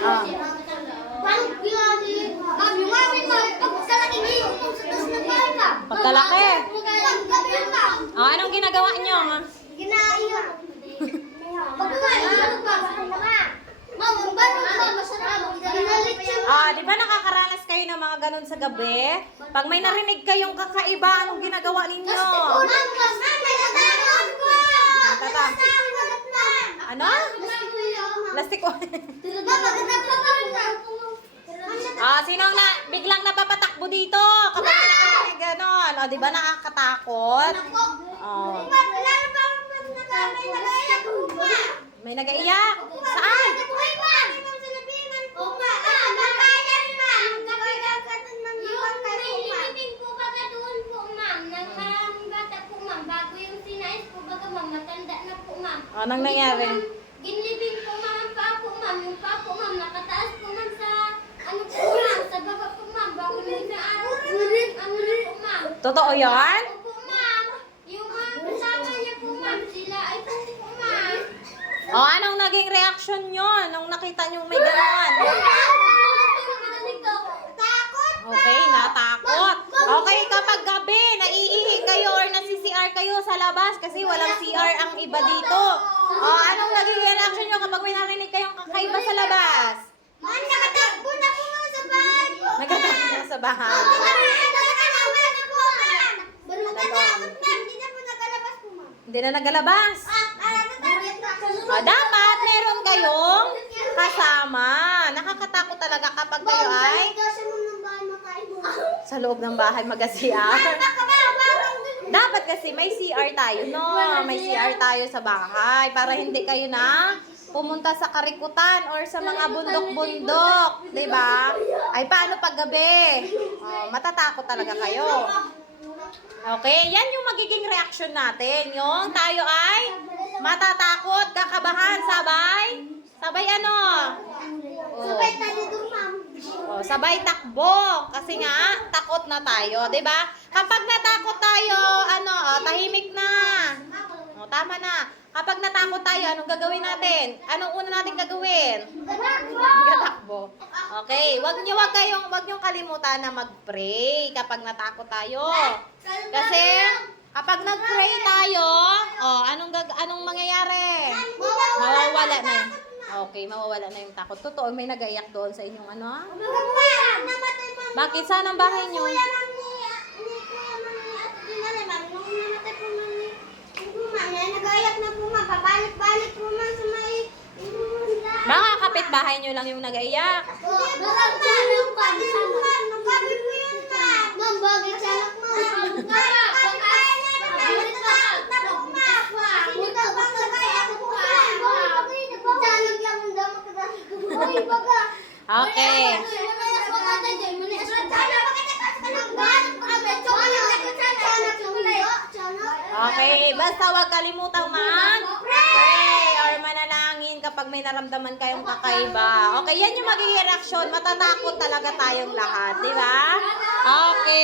Ah. Pagkalaki. Anong ginagawa nyo? Di ba nakakaranas kayo ng mga ganun sa gabi? Pag may narinig kayong kakaiba, anong ginagawa ninyo? Ano? Plastic sinong biglang napapatakbo dito kapag nakarinig ganon? Di ba nakakatakot? May nagaiyak? Saan? Anong nangyari? Ginlibing po ma'am pa po ma'am. Yung pa po ma'am, nakataas po ma'am sa ano po ma'am, sa baba po ma'am. Bago nung inaaraw po ma'am. Totoo yan? Opo ma'am. Yung mga kasama niya po ma'am, sila ay po ma'am. Anong naging reaction nyo nung nakita nyo may ganon? Okay, natakot. Okay, kapag gabi, naiihi kayo or nasi-CR kayo sa labas kasi walang CR ang iba dito. Anong naging reaction nyo kapag may narinig kayong kakaiba sa labas? Ma'am, nakatakbo na po ma'am sa bahay po. Nagtatakbo na sa bahay. Hindi na nagalabas. Dapat meron kayong kasama. Nakakatakot talaga kapag kayo ay sa loob ng bahay mag-CR. Dapat kasi may CR tayo, no? May CR tayo sa bahay para hindi kayo na pumunta sa karikutan or sa mga bundok-bundok, 'di ba? Ay paano pag gabi? Matatakot talaga kayo. Okay, yan yung magiging reaction natin. Yung tayo ay matatakot, kakabahan, sabay ano? Sabay tayo doon ma'am. Sabay takbo kasi nga takot na tayo, 'di ba? Kapag natakot tayo, tahimik na. Tama na. Kapag natakot tayo, anong gagawin natin? Anong una natin gagawin? Gatakbo. Okay, wag niyo kalimutan na mag-pray kapag natakot tayo. Kasi kapag nag-pray tayo, anong mangyayari? Mawawala na yun. Okay, mawawala na yung takot. Totoo, may nag-aiyak doon sa inyong ano? Bakit? Saan ang bahay niyo? Nag-ayak na po ma'am, pabalik-balik po ma'am sa may Baka kapitbahay niyo lang yung nag-aiyak. Ma'am, bagay salak ma'am. Okay. Okay, basta huwag kalimutang mag-pray or manalangin kapag may naramdaman kayong kakaiba. Okay, yan yung magiging reaksyon. Matatakot talaga tayong lahat, di ba? Okay.